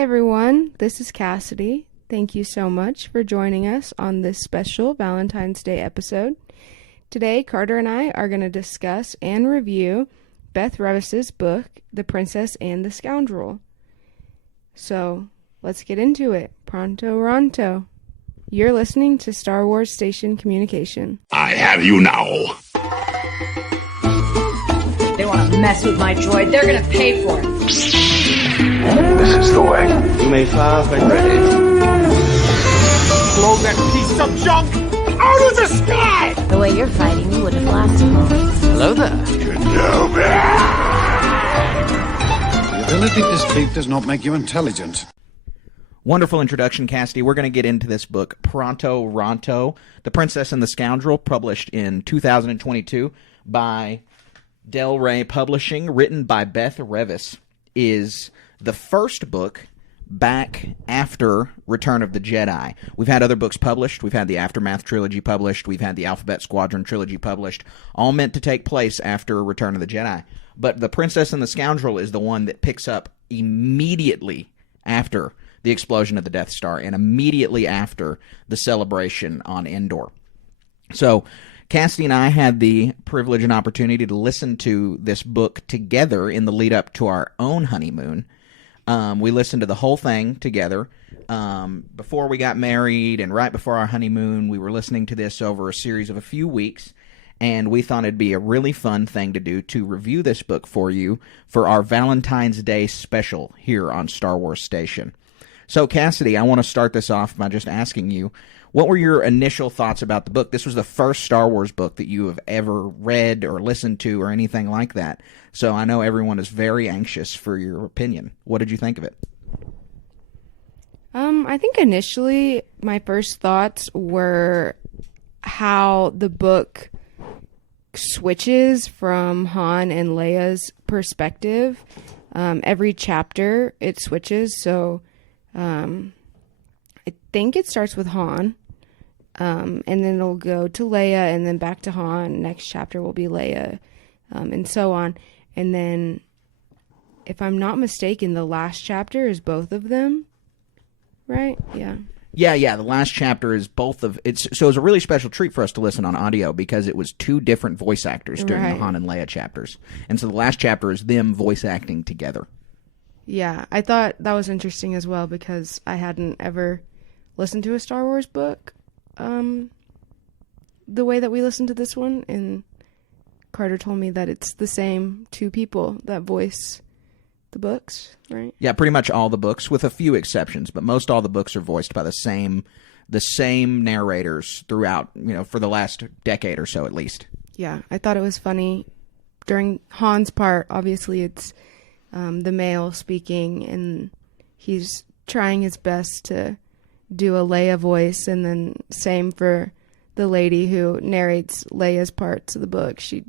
Hi everyone, this is Cassidy. Thank you so much for joining us on this special Valentine's Day episode. Today, Carter and I are going to discuss and review Beth Revis's book, The Princess and the Scoundrel. So, let's get into it. Pronto Ronto. You're listening to Star Wars Station Communication. I have you now. They want to mess with my droid. They're going to pay for it. This is the way. You may fire when ready. Blow that piece of junk out of the sky! The way you're fighting, you wouldn't have lasted long. Hello there. Kenobi! The ability to speak does not make you intelligent. Wonderful introduction, Cassidy. We're going to get into this book, Pronto Ronto, The Princess and the Scoundrel, published in 2022 by Del Rey Publishing, written by Beth Revis. Is the first book back after Return of the Jedi. We've had other books published. We've had the Aftermath trilogy published. We've had the Alphabet Squadron trilogy published, all meant to take place after Return of the Jedi. But The Princess and the Scoundrel is the one that picks up immediately after the explosion of the Death Star and immediately after the celebration on Endor. So Cassidy and I had the privilege and opportunity to listen to this book together in the lead up to our own honeymoon. We listened to the whole thing together before we got married and right before our honeymoon. We were listening to this over a series of a few weeks, and we thought it'd be a really fun thing to do to review this book for you for our Valentine's Day special here on Star Wars Station. So, Cassidy, I want to start this off by just asking you, what were your initial thoughts about the book? This was the first Star Wars book that you have ever read or listened to or anything like that. So I know everyone is very anxious for your opinion. What did you think of it? I think initially my first thoughts were how the book switches from Han and Leia's perspective. Every chapter it switches, so I think it starts with Han. And then it'll go to Leia and then back to Han. Next chapter will be Leia, and so on. And then, if I'm not mistaken, the last chapter is both of them, right? Yeah. Yeah. The last chapter is both of it's. So it was a really special treat for us to listen on audio because it was two different voice actors during the Han and Leia chapters, and so the last chapter is them voice acting together. Yeah, I thought that was interesting as well because I hadn't ever listened to a Star Wars book the way that we listened to this one, and Carter told me that it's the same two people that voice the books, right? Yeah, pretty much all the books, with a few exceptions, but most all the books are voiced by the same narrators throughout, for the last decade or so at least. Yeah, I thought it was funny. During Han's part, obviously it's the male speaking, and he's trying his best to do a Leia voice, and then same for the lady who narrates Leia's parts of the book. She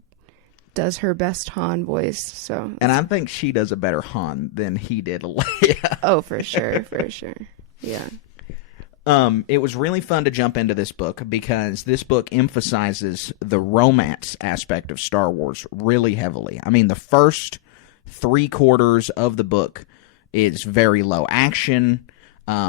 does her best Han voice. So, and I think she does a better Han than he did Leia. Oh, for sure. Yeah. It was really fun to jump into this book because this book emphasizes the romance aspect of Star Wars really heavily. I mean, the first 3/4 of the book is very low action.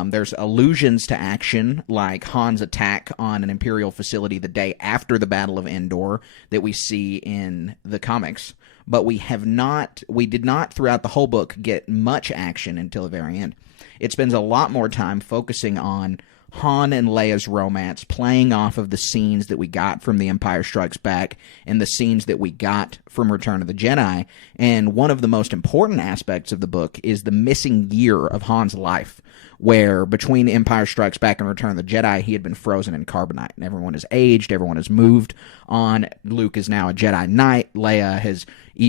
There's allusions to action, like Han's attack on an Imperial facility the day after the Battle of Endor that we see in the comics. But we did not throughout the whole book get much action until the very end. It spends a lot more time focusing on Han and Leia's romance, playing off of the scenes that we got from The Empire Strikes Back and the scenes that we got from Return of the Jedi. And one of the most important aspects of the book is the missing year of Han's life, where between Empire Strikes Back and Return of the Jedi, he had been frozen in carbonite. And everyone has aged, everyone has moved on. Luke is now a Jedi Knight. Leia has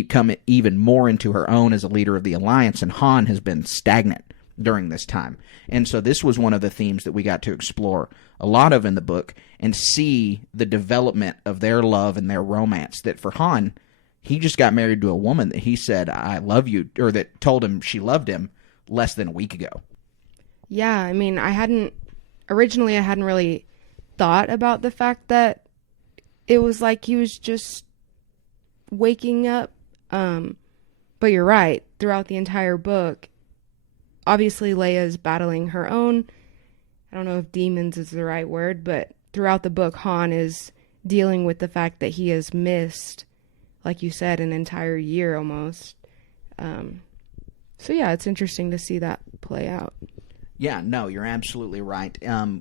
come even more into her own as a leader of the Alliance, and Han has been stagnant during this time. And so this was one of the themes that we got to explore a lot of in the book and see the development of their love and their romance. That for Han, he just got married to a woman that he said, "I love you," or that told him she loved him less than a week ago. Yeah, I mean, I hadn't really thought about the fact that it was like he was just waking up. But you're right, throughout the entire book, obviously Leia's battling her own, I don't know if demons is the right word, but throughout the book, Han is dealing with the fact that he has missed, like you said, an entire year almost. So yeah, it's interesting to see that play out. Yeah, no, you're absolutely right.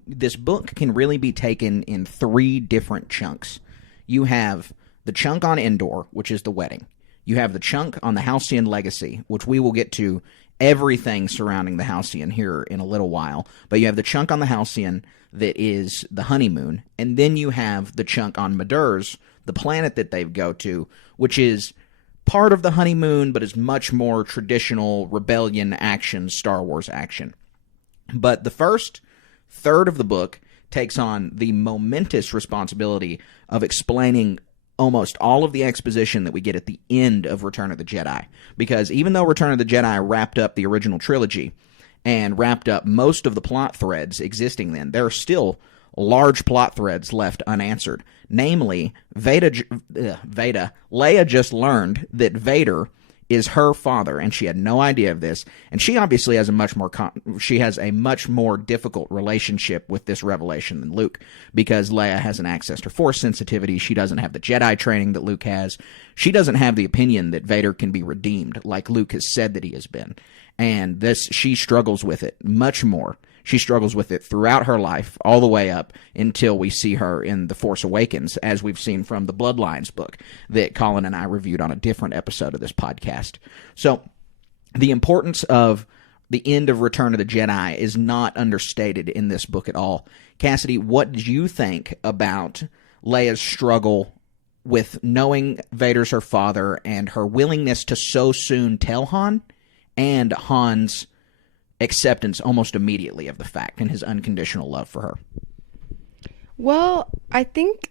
This book can really be taken in 3 different chunks. You have the chunk on Endor, which is the wedding. You have the chunk on the Halcyon Legacy, which we will get to everything surrounding the Halcyon here in a little while. But you have the chunk on the Halcyon that is the honeymoon. And then you have the chunk on Madurs, the planet that they go to, which is part of the honeymoon, but is much more traditional rebellion action, Star Wars action. But the first third of the book takes on the momentous responsibility of explaining almost all of the exposition that we get at the end of Return of the Jedi. Because even though Return of the Jedi wrapped up the original trilogy and wrapped up most of the plot threads existing then, there are still large plot threads left unanswered. Namely, Leia just learned that Vader is her father, and she had no idea of this. And she obviously has a much more difficult relationship with this revelation than Luke, because Leia hasn't accessed her Force sensitivity. She doesn't have the Jedi training that Luke has. She doesn't have the opinion that Vader can be redeemed, like Luke has said that he has been. And she struggles with it much more. She struggles with it throughout her life, all the way up until we see her in The Force Awakens, as we've seen from the Bloodlines book that Colin and I reviewed on a different episode of this podcast. So the importance of the end of Return of the Jedi is not understated in this book at all. Cassidy, what did you think about Leia's struggle with knowing Vader's her father and her willingness to so soon tell Han, and Han's acceptance almost immediately of the fact and his unconditional love for her? Well, I think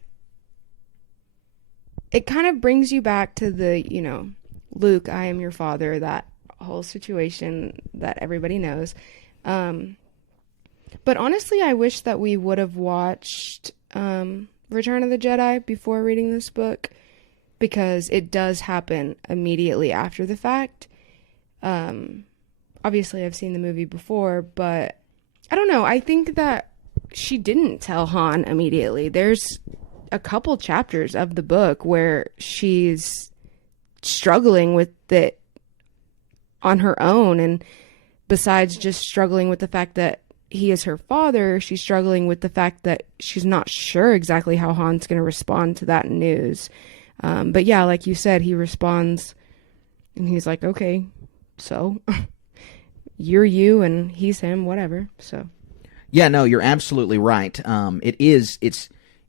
it kind of brings you back to the, Luke, I am your father, that whole situation that everybody knows. But honestly, I wish that we would have watched Return of the Jedi before reading this book, because it does happen immediately after the fact. Obviously, I've seen the movie before, but I don't know. I think that she didn't tell Han immediately. There's a couple chapters of the book where she's struggling with it on her own. And besides just struggling with the fact that he is her father, she's struggling with the fact that she's not sure exactly how Han's going to respond to that news. But yeah, like you said, he responds and he's like, okay, so you're you and he's him, whatever. So yeah, no, you're absolutely right.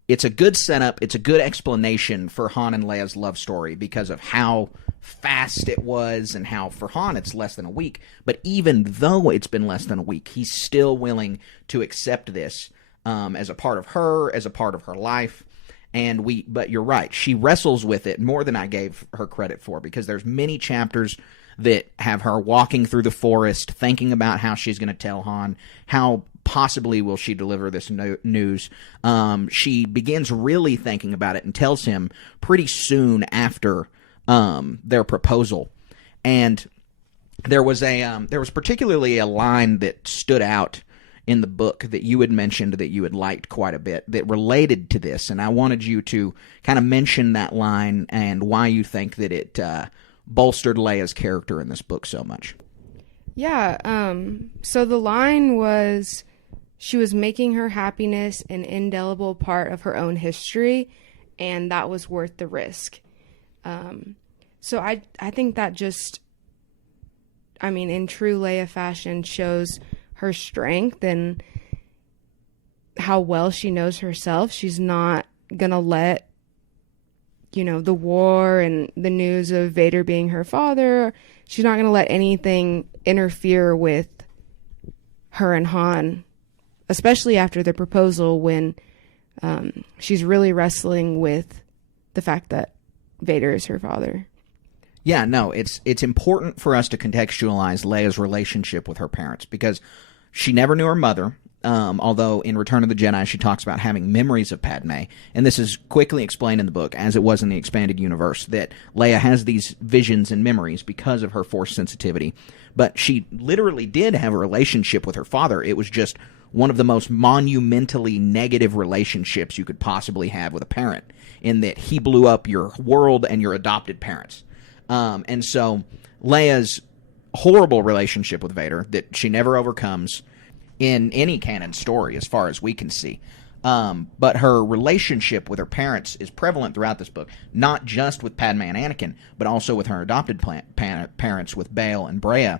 It's a good setup. It's a good explanation for Han and Leia's love story because of how fast it was, and how for Han it's less than a week. But even though it's been less than a week, he's still willing to accept this as a part of her, as a part of her life. But you're right, she wrestles with it more than I gave her credit for, because there's many chapters that have her walking through the forest, thinking about how she's going to tell Han, how possibly will she deliver this news. She begins really thinking about it and tells him pretty soon after their proposal. And there was particularly a line that stood out in the book that you had mentioned that you had liked quite a bit that related to this, and I wanted you to kind of mention that line and why you think that it bolstered Leia's character in this book so much. Yeah, so the line was, she was making her happiness an indelible part of her own history, and that was worth the risk. So I think that just, in true Leia fashion, shows her strength and how well she knows herself. She's not gonna let, the war and the news of Vader being her father, she's not gonna let anything interfere with her and Han, especially after the proposal, when she's really wrestling with the fact that Vader is her father. Yeah, no, it's important for us to contextualize Leia's relationship with her parents, because she never knew her mother, although in Return of the Jedi she talks about having memories of Padme, and this is quickly explained in the book, as it was in the expanded universe, that Leia has these visions and memories because of her Force sensitivity. but she literally did have a relationship with her father. It was just one of the most monumentally negative relationships you could possibly have with a parent, in that he blew up your world and your adopted parents. And so Leia's horrible relationship with Vader that she never overcomes in any canon story as far as we can see. But her relationship with her parents is prevalent throughout this book, not just with Padme and Anakin, but also with her adopted parents, with Bail and Brea,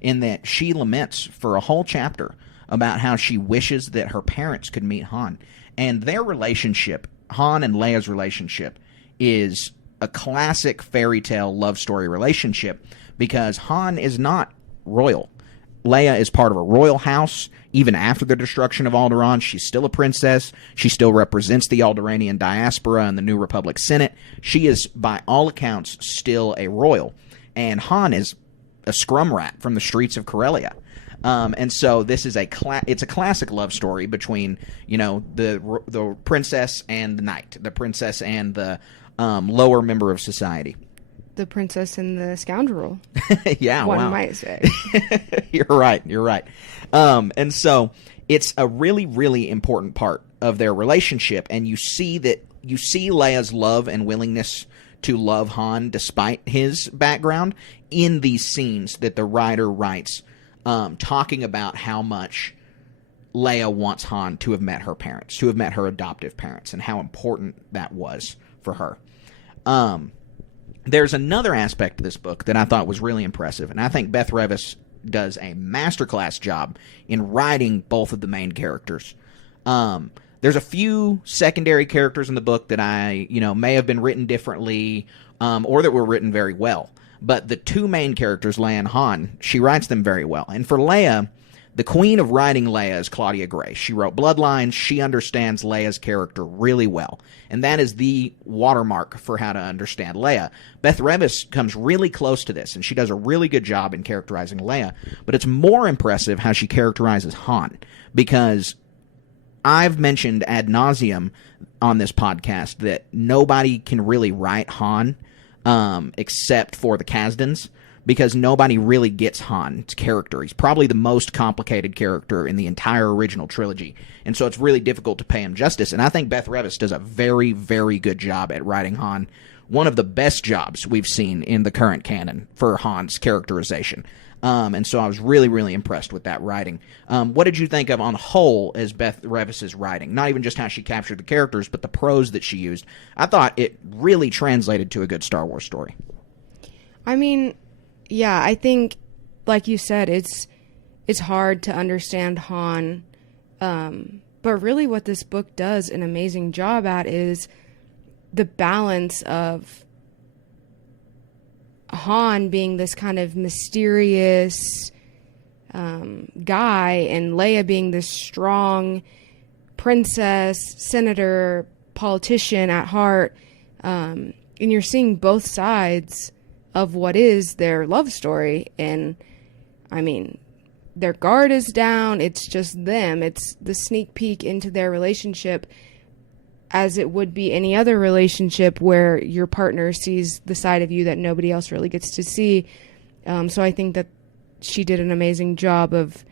in that she laments for a whole chapter about how she wishes that her parents could meet Han. And their relationship, Han and Leia's relationship, is a classic fairy tale love story relationship, because Han is not royal. Leia is part of a royal house. Even after the destruction of Alderaan, she's still a princess. She still represents the Alderanian diaspora in the New Republic Senate. She is, by all accounts, still a royal. And Han is a scrum rat from the streets of Corellia. And so this is it's a classic love story between, the princess and the knight, the princess and the lower member of society. The princess and the scoundrel. Yeah, one wow. might say. You're right. And so it's a really, really important part of their relationship, and you see Leia's love and willingness to love Han despite his background in these scenes that the writer writes, talking about how much Leia wants Han to have met her parents, to have met her adoptive parents, and how important that was for her. There's another aspect to this book that I thought was really impressive, and I think Beth Revis does a masterclass job in writing both of the main characters. There's a few secondary characters in the book that may have been written differently, or that were written very well. But the two main characters, Leia and Han, she writes them very well. And for Leia, the queen of writing Leia is Claudia Gray. She wrote Bloodlines. She understands Leia's character really well. And that is the watermark for how to understand Leia. Beth Revis comes really close to this, and she does a really good job in characterizing Leia. But it's more impressive how she characterizes Han, because I've mentioned ad nauseum on this podcast that nobody can really write Han except for the Kasdans, because nobody really gets Han's character. He's probably the most complicated character in the entire original trilogy, and so it's really difficult to pay him justice. And I think Beth Revis does a very, very good job at writing Han. One of the best jobs we've seen in the current canon for Han's characterization. And so I was really, really impressed with that writing. What did you think of, on the whole, as Beth Revis's writing? Not even just how she captured the characters, but the prose that she used. I thought it really translated to a good Star Wars story. I mean, yeah, I think, like you said, it's hard to understand Han. But really what this book does an amazing job at is the balance of Han being this kind of mysterious guy, and Leia being this strong princess, senator, politician at heart. And you're seeing both sides of what is their love story. And I mean, their guard is down. It's just them. It's the sneak peek into their relationship, as it would be any other relationship where your partner sees the side of you that nobody else really gets to see. So I think that she did an amazing job of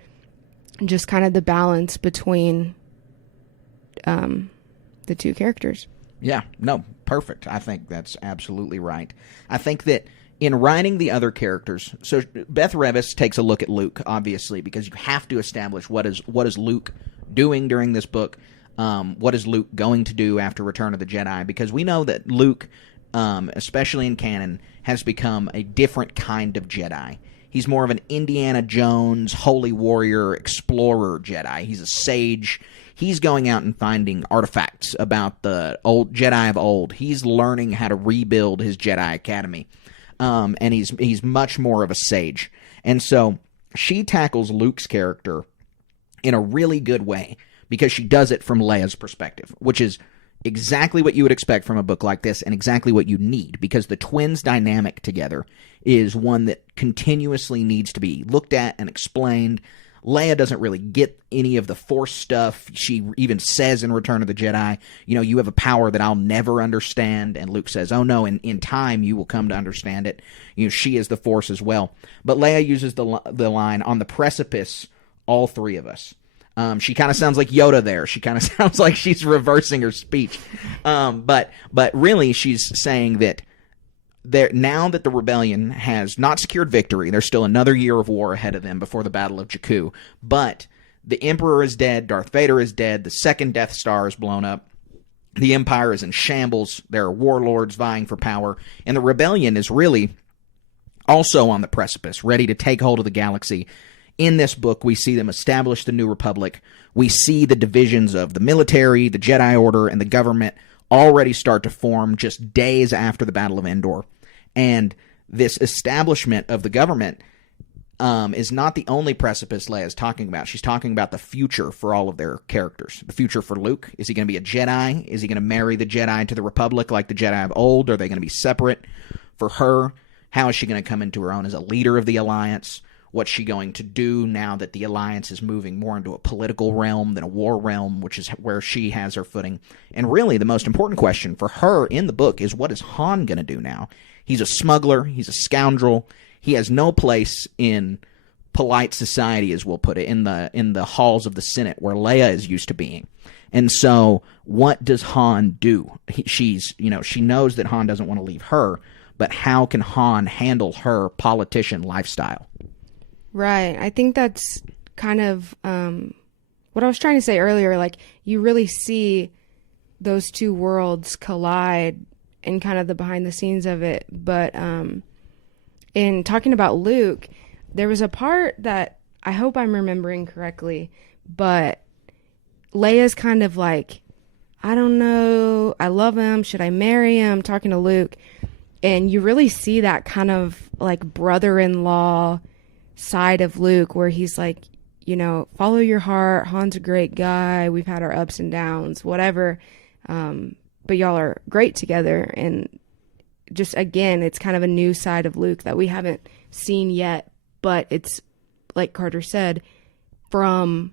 just kind of the balance between the two characters. Yeah, no, perfect. I think that's absolutely right. I think that in writing the other characters, so Beth Revis takes a look at Luke, obviously, because you have to establish what is Luke doing during this book. What is Luke going to do after Return of the Jedi? Because we know that Luke, especially in canon, has become a different kind of Jedi. He's more of an Indiana Jones, holy warrior, explorer Jedi. He's a sage. He's going out and finding artifacts about the old Jedi of old. He's learning how to rebuild his Jedi Academy. And he's much more of a sage. And so she tackles Luke's character in a really good way, because she does it from Leia's perspective, which is exactly what you would expect from a book like this, and exactly what you need, because the twins' dynamic together is one that continuously needs to be looked at and explained. Leia doesn't really get any of the Force stuff. She even says in Return of the Jedi, you have a power that I'll never understand. And Luke says, oh no, in time you will come to understand it. She is the Force as well. But Leia uses the line, on the precipice, all three of us. She kind of sounds like Yoda there. She kind of sounds like she's reversing her speech. But really she's saying that now that the rebellion has not secured victory, there's still another year of war ahead of them before the Battle of Jakku. But the Emperor is dead. Darth Vader is dead. The second Death Star is blown up. The Empire is in shambles. There are warlords vying for power. And the rebellion is really also on the precipice, ready to take hold of the galaxy. In this book, we see them establish the New Republic. We see the divisions of the military, the Jedi Order, and the government already start to form just days after the Battle of Endor. And this establishment of the government is not the only precipice Leia is talking about. She's talking about the future for all of their characters. The future for Luke. Is he going to be a Jedi? Is he going to marry the Jedi to the Republic like the Jedi of old? Are they going to be separate? For her, how is she going to come into her own as a leader of the Alliance? What's she going to do now that the Alliance is moving more into a political realm than a war realm, which is where she has her footing? And really, the most important question for her in the book is, what is Han going to do now? He's a smuggler. He's a scoundrel. He has no place in polite society, as we'll put it, in the halls of the Senate where Leia is used to being. And so, what does Han do? She knows that Han doesn't want to leave her, but how can Han handle her politician lifestyle? Right. I think that's kind of what I was trying to say earlier. Like, you really see those two worlds collide in kind of the behind the scenes of it. But in talking about Luke, there was a part that I hope I'm remembering correctly, but Leia's kind of like, I don't know, I love him, should I marry him, talking to Luke. And you really see that kind of like brother-in-law side of Luke, where he's like, follow your heart. Han's a great guy. We've had our ups and downs, whatever. But y'all are great together. And just, again, it's kind of a new side of Luke that we haven't seen yet. But it's, like Carter said, from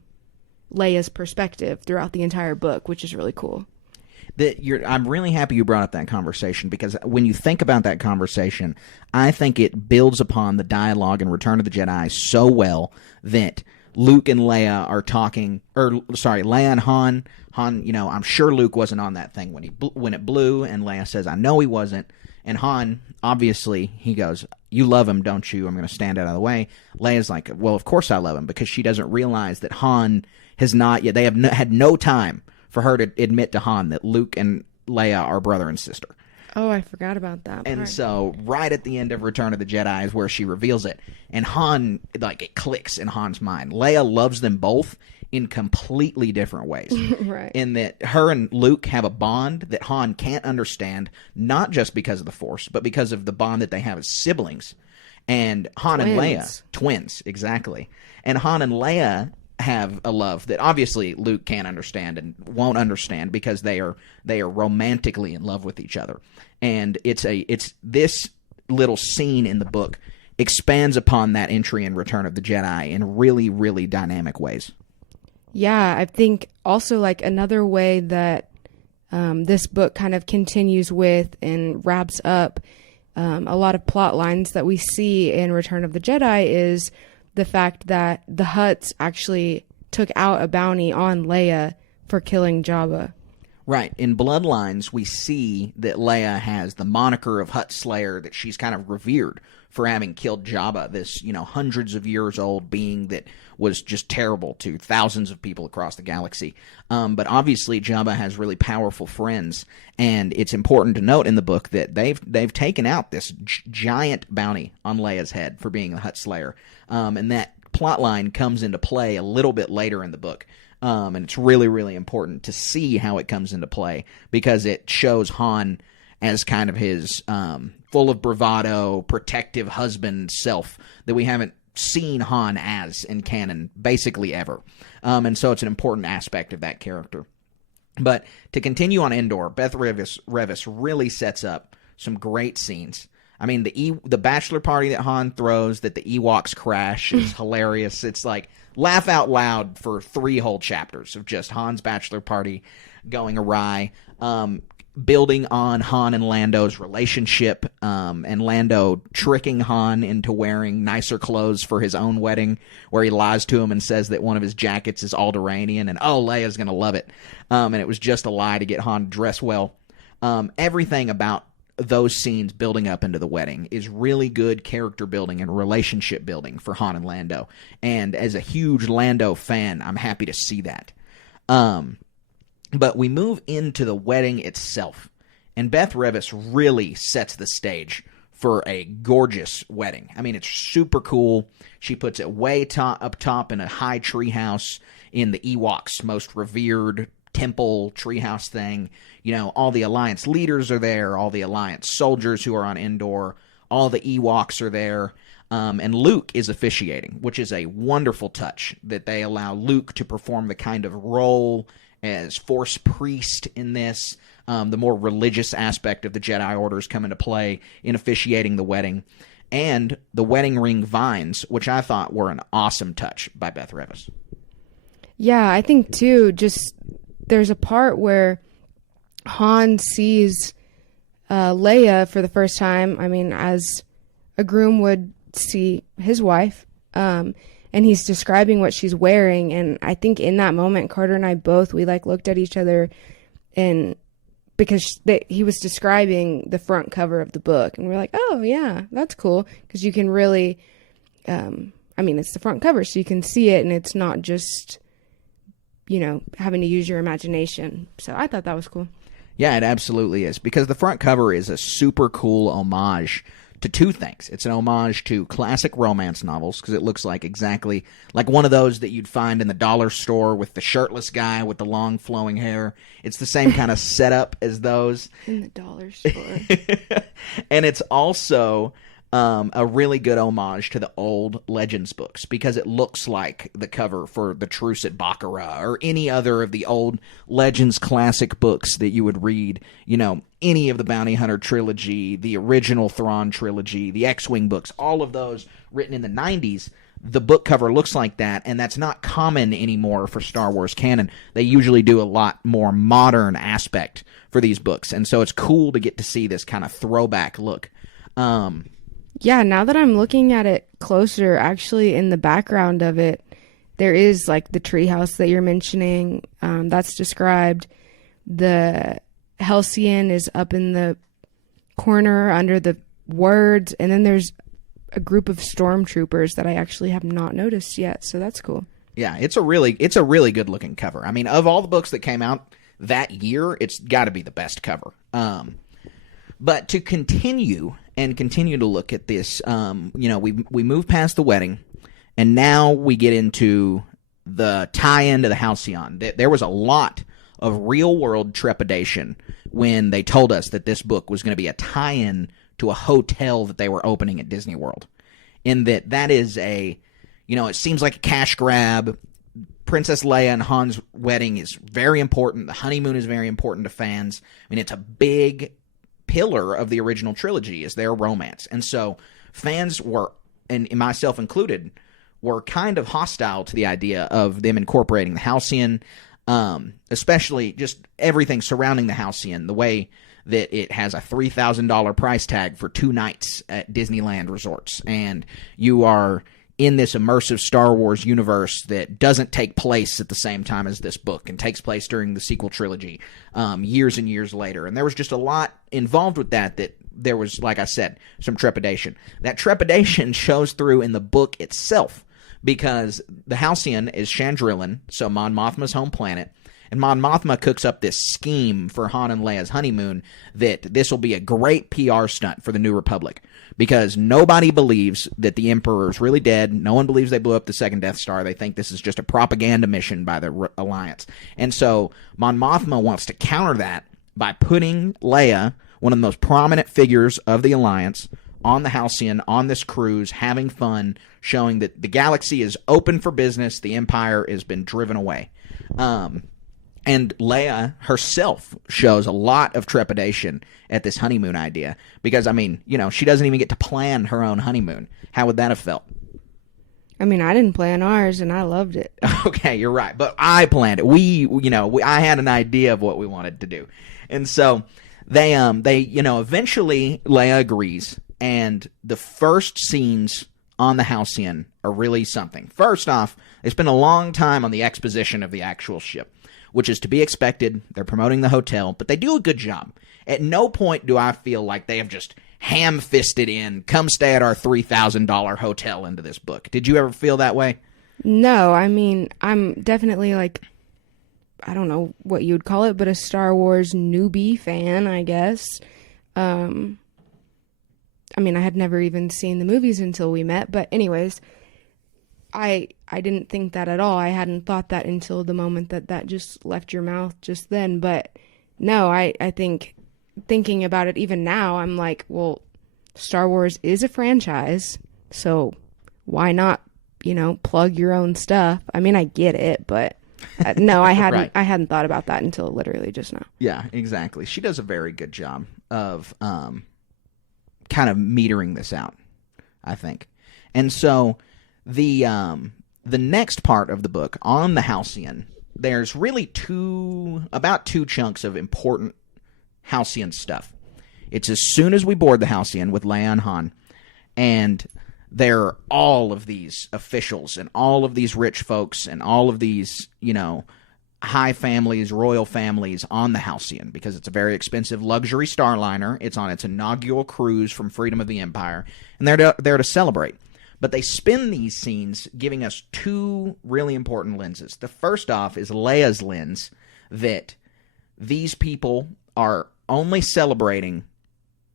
Leia's perspective throughout the entire book, which is really cool. I'm really happy you brought up that conversation, because when you think about that conversation, I think it builds upon the dialogue in Return of the Jedi so well that Luke and Leia are talking, Leia and Han. Han, I'm sure Luke wasn't on that thing when it blew, and Leia says, I know he wasn't. And Han, obviously, he goes, you love him, don't you? I'm going to stand out of the way. Leia's like, well, of course I love him, because she doesn't realize that Han has not yet, they have had no time for her to admit to Han that Luke and Leia are brother and sister. Oh, I forgot about that part. And so, right at the end of Return of the Jedi is where she reveals it. And Han, it clicks in Han's mind. Leia loves them both in completely different ways. Right. In that her and Luke have a bond that Han can't understand, not just because of the Force, but because of the bond that they have as siblings. And Han and Leia, twins, exactly. And Han and Leia have a love that obviously Luke can't understand and won't understand, because they are romantically in love with each other. And it's this little scene in the book expands upon that entry in Return of the Jedi in really, really dynamic ways. Yeah, I think also like another way that this book kind of continues with and wraps up a lot of plot lines that we see in Return of the Jedi is the fact that the Hutts actually took out a bounty on Leia for killing Jabba. Right. In Bloodlines, we see that Leia has the moniker of Hutt Slayer, that she's kind of revered for having killed Jabba, this, hundreds of years old being that was just terrible to thousands of people across the galaxy. But obviously Jabba has really powerful friends, and it's important to note in the book that they've taken out this giant bounty on Leia's head for being the Hutt Slayer. And that plot line comes into play a little bit later in the book. And it's really, really important to see how it comes into play, because it shows Han as kind of his full of bravado, protective husband self that we haven't seen Han as in canon basically ever. And so it's an important aspect of that character. But to continue on Endor, Beth Revis really sets up some great scenes. I mean, the bachelor party that Han throws, that the Ewoks crash, is hilarious. It's like laugh out loud for 3 whole chapters of just Han's bachelor party going awry. Building on Han and Lando's relationship, and Lando tricking Han into wearing nicer clothes for his own wedding, where he lies to him and says that one of his jackets is Alderaanian, and Leia's going to love it. And it was just a lie to get Han to dress well. Everything about those scenes building up into the wedding is really good character building and relationship building for Han and Lando. And as a huge Lando fan, I'm happy to see that. But we move into the wedding itself, and Beth Revis really sets the stage for a gorgeous wedding. I mean, it's super cool. She puts it way up top in a high treehouse in the Ewoks' most revered temple treehouse thing. You know, all the Alliance leaders are there, all the Alliance soldiers who are on Endor, all the Ewoks are there. And Luke is officiating, which is a wonderful touch that they allow Luke to perform the kind of role as Force priest in this. The more religious aspect of the Jedi Orders come into play in officiating the wedding. And the wedding ring vines, which I thought were an awesome touch by Beth Revis. Yeah, I think too, just there's a part where Han sees Leia for the first time. I mean, as a groom would see his wife. And he's describing what she's wearing. And I think in that moment, Carter and I both, we like looked at each other, and because he was describing the front cover of the book, and we're like, oh yeah, that's cool. Because you can really, I mean, it's the front cover, so you can see it, and it's not just, you know, having to use your imagination. So I thought that was cool. Yeah, it absolutely is. Because the front cover is a super cool homage to 2 things. It's an homage to classic romance novels, because it looks like exactly like one of those that you'd find in the dollar store with the shirtless guy with the long flowing hair. It's the same kind of setup as those. In the dollar store. And it's also a really good homage to the old Legends books, because it looks like the cover for The Truce at Baccarat or any other of the old Legends classic books that you would read, you know, any of the Bounty Hunter trilogy, the original Thrawn trilogy, the X-Wing books, all of those written in the 90s. The book cover looks like that, and that's not common anymore for Star Wars canon. They usually do a lot more modern aspect for these books, and so it's cool to get to see this kind of throwback look. Yeah, now that I'm looking at it closer, actually in the background of it, there is like the treehouse that you're mentioning. That's described. The Halcyon is up in the corner under the words, and then there's a group of stormtroopers that I actually have not noticed yet, so that's cool. Yeah, it's a really good looking cover. I mean, of all the books that came out that year, it's got to be the best cover. But to continue to look at this, you know, we move past the wedding, and now we get into the tie-in to the Halcyon. There was a lot of real-world trepidation when they told us that this book was going to be a tie-in to a hotel that they were opening at Disney World. In that is a, you know, it seems like a cash grab. Princess Leia and Han's wedding is very important. The honeymoon is very important to fans. I mean, it's a big pillar of the original trilogy is their romance. And so fans were, and myself included, were kind of hostile to the idea of them incorporating the Halcyon, especially just everything surrounding the Halcyon, the way that it has a $3,000 price tag for 2 nights at Disneyland resorts, and you are in this immersive Star Wars universe that doesn't take place at the same time as this book and takes place during the sequel trilogy years and years later. And there was just a lot involved with that there was, like I said, some trepidation. That trepidation shows through in the book itself, because the Halcyon is Chandrillan, so Mon Mothma's home planet, and Mon Mothma cooks up this scheme for Han and Leia's honeymoon that this will be a great PR stunt for the New Republic, because nobody believes that the Emperor is really dead. No one believes they blew up the second Death Star. They think this is just a propaganda mission by the Alliance. And so Mon Mothma wants to counter that by putting Leia, one of the most prominent figures of the Alliance, on the Halcyon, on this cruise, having fun, showing that the galaxy is open for business. The Empire has been driven away. And Leia herself shows a lot of trepidation at this honeymoon idea because, I mean, she doesn't even get to plan her own honeymoon. How would that have felt? I mean, I didn't plan ours, and I loved it. Okay, you're right. But I planned it. I had an idea of what we wanted to do. And so they eventually Leia agrees, and the first scenes on the Halcyon are really something. First off, they spend a long time on the exposition of the actual ship, which is to be expected. They're promoting the hotel, but they do a good job. At no point do I feel like they have just ham-fisted in, come stay at our $3,000 hotel into this book. Did you ever feel that way? No, I mean, I'm definitely like, I don't know what you would call it, but a Star Wars newbie fan, I guess. I mean, I had never even seen the movies until we met, but anyways, I didn't think that at all. I hadn't thought that until the moment that just left your mouth just then. But no, I think thinking about it even now, I'm like, well, Star Wars is a franchise, so why not, plug your own stuff? I mean, I get it, but no, I hadn't. Right. I hadn't thought about that until literally just now. Yeah, exactly. She does a very good job of kind of metering this out, I think. And so the next part of the book on the Halcyon, there's really about two chunks of important Halcyon stuff. It's as soon as we board the Halcyon with Leia and Han, and there are all of these officials and all of these rich folks and all of these, high families, royal families on the Halcyon because it's a very expensive luxury starliner. It's on its inaugural cruise from Freedom of the Empire, and they're there to celebrate. But they spin these scenes giving us two really important lenses. The first off is Leia's lens, that these people are only celebrating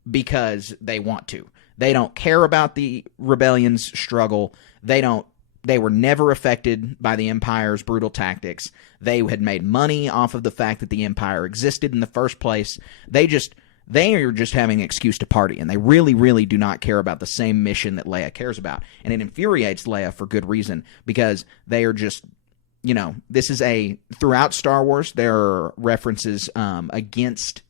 because they want to. They don't care about the rebellion's struggle. They were never affected by the Empire's brutal tactics. They had made money off of the fact that the Empire existed in the first place. They are just having an excuse to party, and they really, really do not care about the same mission that Leia cares about. And it infuriates Leia for good reason, because they are just, this is throughout Star Wars, there are references against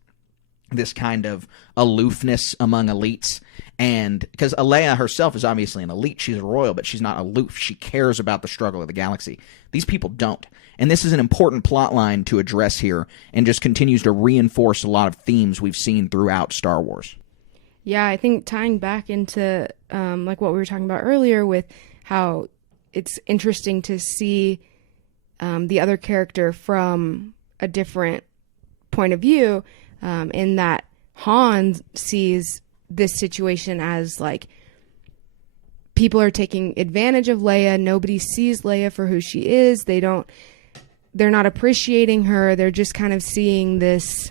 this kind of aloofness among elites. And because Leia herself is obviously an elite, she's a royal, but she's not aloof. She cares about the struggle of the galaxy. These people don't. And this is an important plot line to address here, and just continues to reinforce a lot of themes we've seen throughout Star Wars. Yeah, I think tying back into like what we were talking about earlier with how it's interesting to see the other character from a different point of view, in that Han sees this situation as like people are taking advantage of Leia. Nobody sees Leia for who she is. They're not appreciating her. They're just kind of seeing this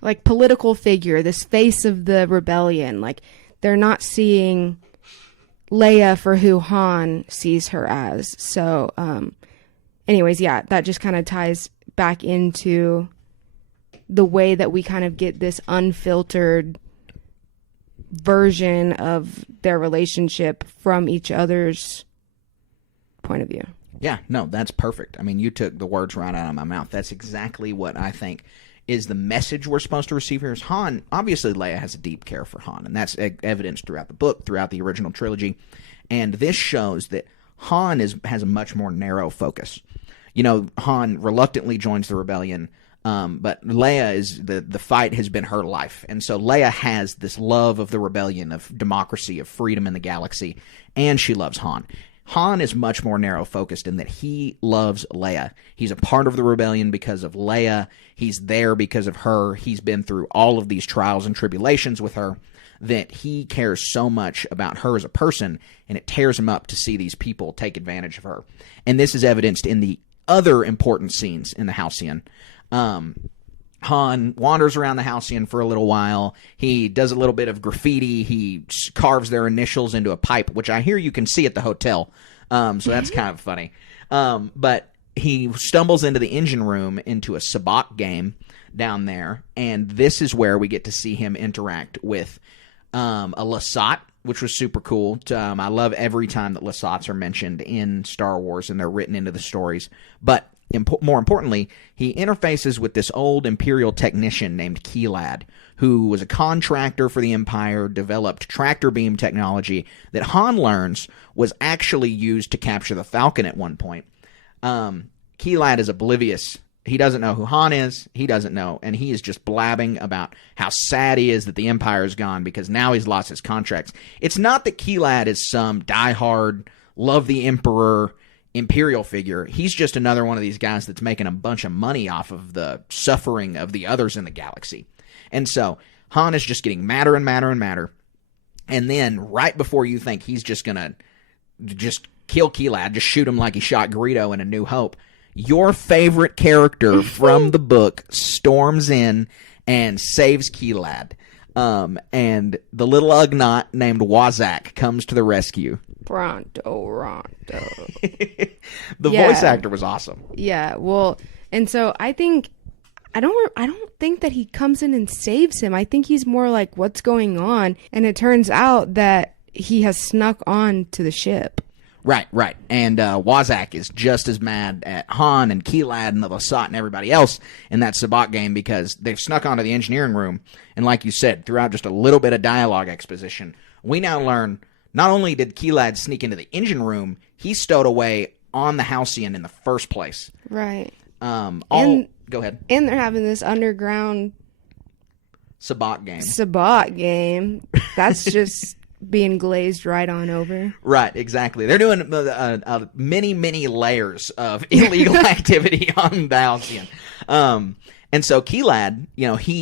like political figure, this face of the rebellion. Like they're not seeing Leia for who Han sees her as. So, anyways, yeah, that just kind of ties back into the way that we kind of get this unfiltered version of their relationship from each other's point of view. Yeah, no, that's perfect. I mean, you took the words right out of my mouth. That's exactly what I think is the message we're supposed to receive here. Is Han, obviously Leia has a deep care for Han, and that's evidenced throughout the book, throughout the original trilogy. And this shows that Han has a much more narrow focus. Han reluctantly joins the rebellion, but Leia is the fight has been her life. And so Leia has this love of the rebellion, of democracy, of freedom in the galaxy, and she loves Han. Han is much more narrow focused in that he loves Leia. He's a part of the rebellion because of Leia. He's there because of her. He's been through all of these trials and tribulations with her, that he cares so much about her as a person, and it tears him up to see these people take advantage of her. And this is evidenced in the other important scenes in the Halcyon. Han wanders around the Halcyon for a little while. He does a little bit of graffiti. He carves their initials into a pipe, which I hear you can see at the hotel. So that's kind of funny. But he stumbles into the engine room into a sabacc game down there. And this is where we get to see him interact with a Lasat, which was super cool. I love every time that Lasats are mentioned in Star Wars and they're written into the stories. But more importantly, he interfaces with this old Imperial technician named Keelad, who was a contractor for the Empire, developed tractor beam technology that Han learns was actually used to capture the Falcon at one point. Keelad is oblivious. He doesn't know who Han is. He doesn't know. And he is just blabbing about how sad he is that the Empire is gone because now he's lost his contracts. It's not that Keelad is some diehard, love the Emperor, Imperial figure. He's just another one of these guys that's making a bunch of money off of the suffering of the others in the galaxy. And so Han is just getting madder and madder and madder. And then right before you think he's just going to just kill Keelad, just shoot him like he shot Greedo in A New Hope, your favorite character from the book storms in and saves Keelad. And the little Ugnaught named Wazak comes to the rescue. Ronto. The voice actor was awesome. Yeah, well, and so I think I don't think that he comes in and saves him. I think he's more like, what's going on? And it turns out that he has snuck on to the ship. Right. And Wazak is just as mad at Han and Keelad and the Lasat and everybody else in that Sabacc game because they've snuck onto the engineering room. And like you said, throughout just a little bit of dialogue exposition, we now learn not only did Keelad sneak into the engine room, he stowed away on the Halcyon in the first place. Right. Go ahead. And they're having this underground Sabacc game. That's just being glazed right on over. Right, exactly. They're doing many layers of illegal activity on the Halcyon. And so Keelad,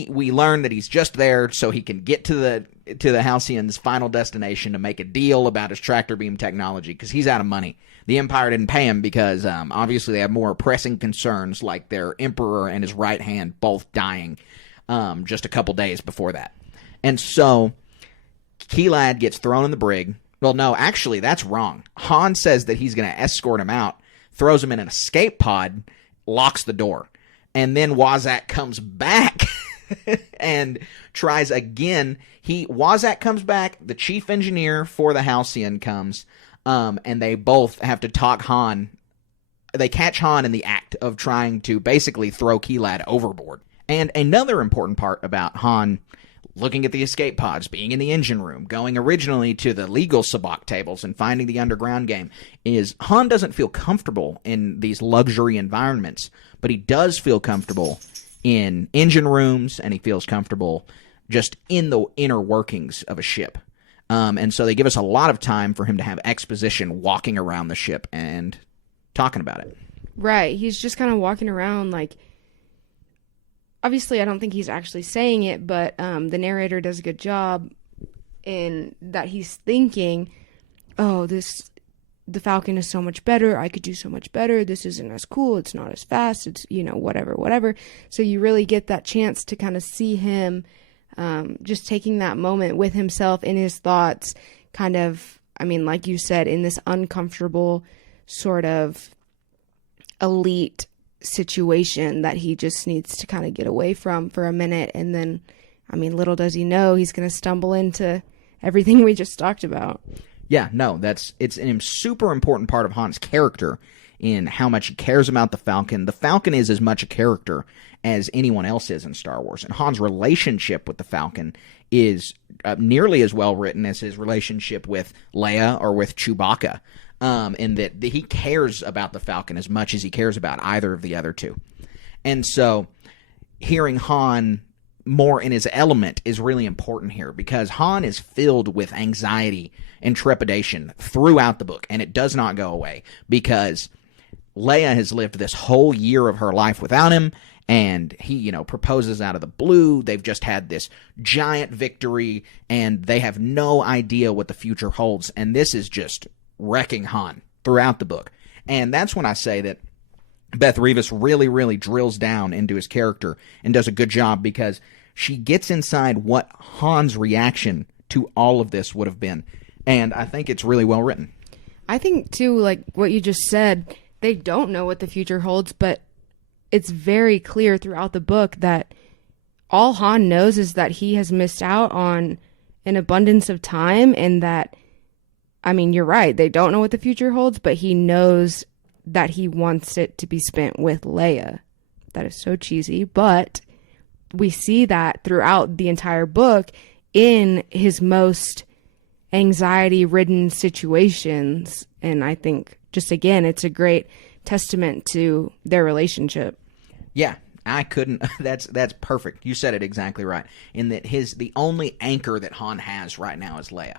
we learn that he's just there so he can get to the Halcyon's final destination to make a deal about his tractor beam technology because he's out of money. The Empire didn't pay him because obviously they have more pressing concerns like their Emperor and his right hand both dying just a couple days before that. And so Keelad gets thrown in the brig. Well, no, actually, that's wrong. Han says that he's going to escort him out, throws him in an escape pod, locks the door. And then Wazak comes back and tries again. Wazak comes back, the chief engineer for the Halcyon comes, and they both have to talk Han. They catch Han in the act of trying to basically throw Keelad overboard. And another important part about Han looking at the escape pods, being in the engine room, going originally to the legal Sabacc tables and finding the underground game, is Han doesn't feel comfortable in these luxury environments, but he does feel comfortable in engine rooms, and he feels comfortable just in the inner workings of a ship. And so they give us a lot of time for him to have exposition walking around the ship and talking about it. Right. He's just kind of walking around like... Obviously, I don't think he's actually saying it, but the narrator does a good job in that he's thinking, oh, the Falcon is so much better. I could do so much better. This isn't as cool. It's not as fast. It's, whatever. So you really get that chance to kind of see him just taking that moment with himself in his thoughts, kind of, like you said, in this uncomfortable sort of elite situation that he just needs to kind of get away from for a minute. And then, little does he know, he's going to stumble into everything we just talked about. Yeah, no, it's a super important part of Han's character in how much he cares about the Falcon. The Falcon is as much a character as anyone else is in Star Wars. And Han's relationship with the Falcon is nearly as well written as his relationship with Leia or with Chewbacca. In that he cares about the Falcon as much as he cares about either of the other two. And so hearing Han more in his element is really important here because Han is filled with anxiety and trepidation throughout the book, and it does not go away because Leia has lived this whole year of her life without him, and he, proposes out of the blue. They've just had this giant victory, and they have no idea what the future holds, and this is just wrecking Han throughout the book. And that's when I say that Beth Revis really, really drills down into his character and does a good job because she gets inside what Han's reaction to all of this would have been. And I think it's really well written. I think, too, like what you just said, they don't know what the future holds, but it's very clear throughout the book that all Han knows is that he has missed out on an abundance of time and that you're right. They don't know what the future holds, but he knows that he wants it to be spent with Leia. That is so cheesy, but we see that throughout the entire book in his most anxiety-ridden situations. And I think, just again, it's a great testament to their relationship. Yeah, I couldn't. That's perfect. You said it exactly right. In that the only anchor that Han has right now is Leia,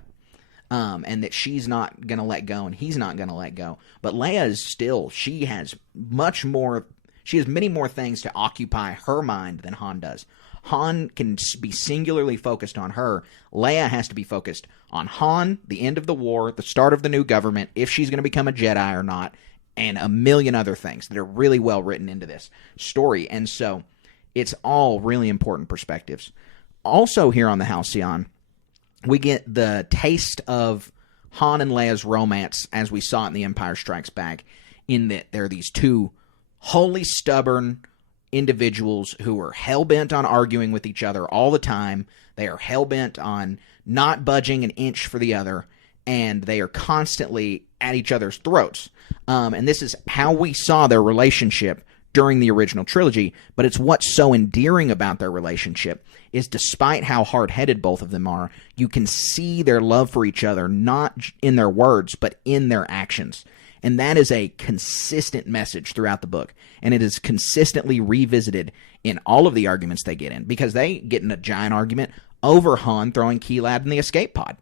and that she's not gonna let go, and he's not gonna let go. But Leia is still. She has much more. She has many more things to occupy her mind than Han does. Han can be singularly focused on her. Leia has to be focused on Han, the end of the war, the start of the new government, if she's going to become a Jedi or not, and a million other things that are really well written into this story. And so it's all really important perspectives. Also here on the Halcyon, we get the taste of Han and Leia's romance as we saw it in The Empire Strikes Back, in that there are these two wholly stubborn individuals who are hell-bent on arguing with each other all the time. They are hell-bent on not budging an inch for the other, and they are constantly at each other's throats. And this is how we saw their relationship during the original trilogy, but it's what's so endearing about their relationship is despite how hard-headed both of them are, you can see their love for each other, not in their words, but in their actions. And that is a consistent message throughout the book. And it is consistently revisited in all of the arguments they get in, because they get in a giant argument over Han throwing Keylad in the escape pod.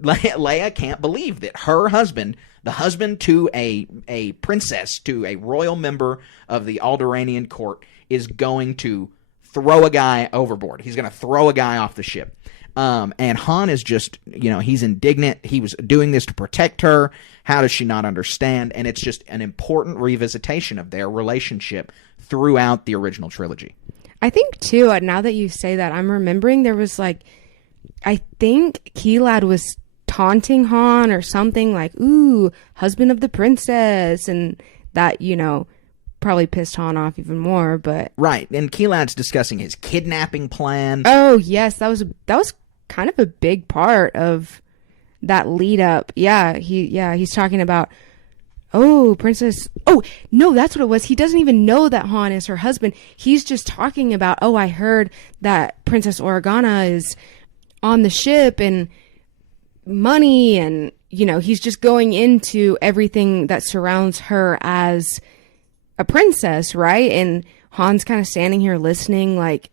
Leia can't believe that her husband, the husband to a princess, to a royal member of the Alderaanian court, is going to throw a guy overboard. He's going to throw a guy off the ship. And Han is just, he's indignant. He was doing this to protect her. How does she not understand? And it's just an important revisitation of their relationship throughout the original trilogy. I think, too, now that you say that, I'm remembering there was, I think Keylad was taunting Han or something like, ooh, husband of the princess. And that, probably pissed Han off even more, but... Right, and Keelad's discussing his kidnapping plan. Oh, yes, that was kind of a big part of that lead up. He's talking about, oh, princess. Oh, no, that's what it was. He doesn't even know that Han is her husband. He's just talking about, oh, I heard that Princess Organa is on the ship and money, and, he's just going into everything that surrounds her as a princess, right? And Han's kind of standing here listening like,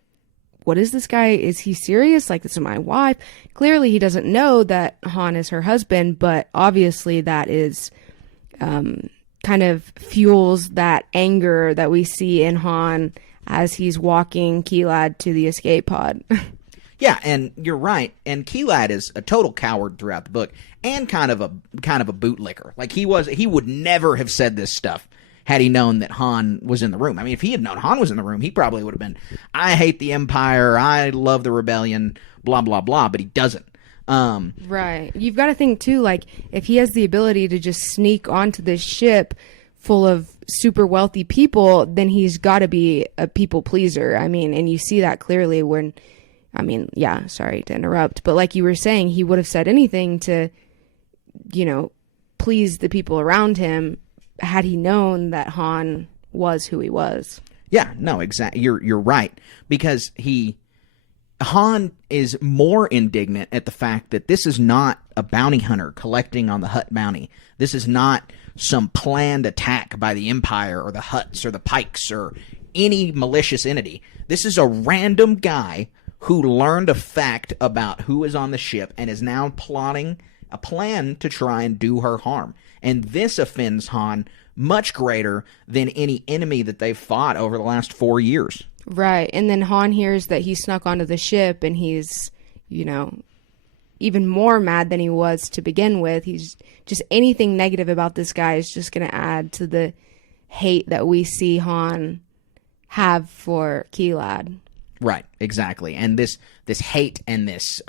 what is this guy? Is he serious? Like, this is my wife. Clearly, he doesn't know that Han is her husband, but obviously that is kind of fuels that anger that we see in Han as he's walking Keylad to the escape pod. Yeah, and you're right. And Keylad is a total coward throughout the book, and kind of a bootlicker. Like, he would never have said this stuff had he known that Han was in the room. I mean, if he had known Han was in the room, he probably would have been, I hate the Empire, I love the rebellion, blah, blah, blah, but he doesn't. Right. You've got to think, too, if he has the ability to just sneak onto this ship full of super wealthy people, then he's got to be a people pleaser. I mean, and you see that clearly when, sorry to interrupt, but like you were saying, he would have said anything to, please the people around him, had he known that Han was who he was. Yeah, no, exactly. You're right, because Han is more indignant at the fact that this is not a bounty hunter collecting on the Hutt bounty. This is not some planned attack by the Empire or the Hutts or the Pikes or any malicious entity. This is a random guy who learned a fact about who is on the ship and is now plotting a plan to try and do her harm. And this offends Han much greater than any enemy that they've fought over the last 4 years. Right. And then Han hears that he snuck onto the ship, and he's, even more mad than he was to begin with. He's just, anything negative about this guy is just going to add to the hate that we see Han have for Keylad. Right, exactly. And this hate and this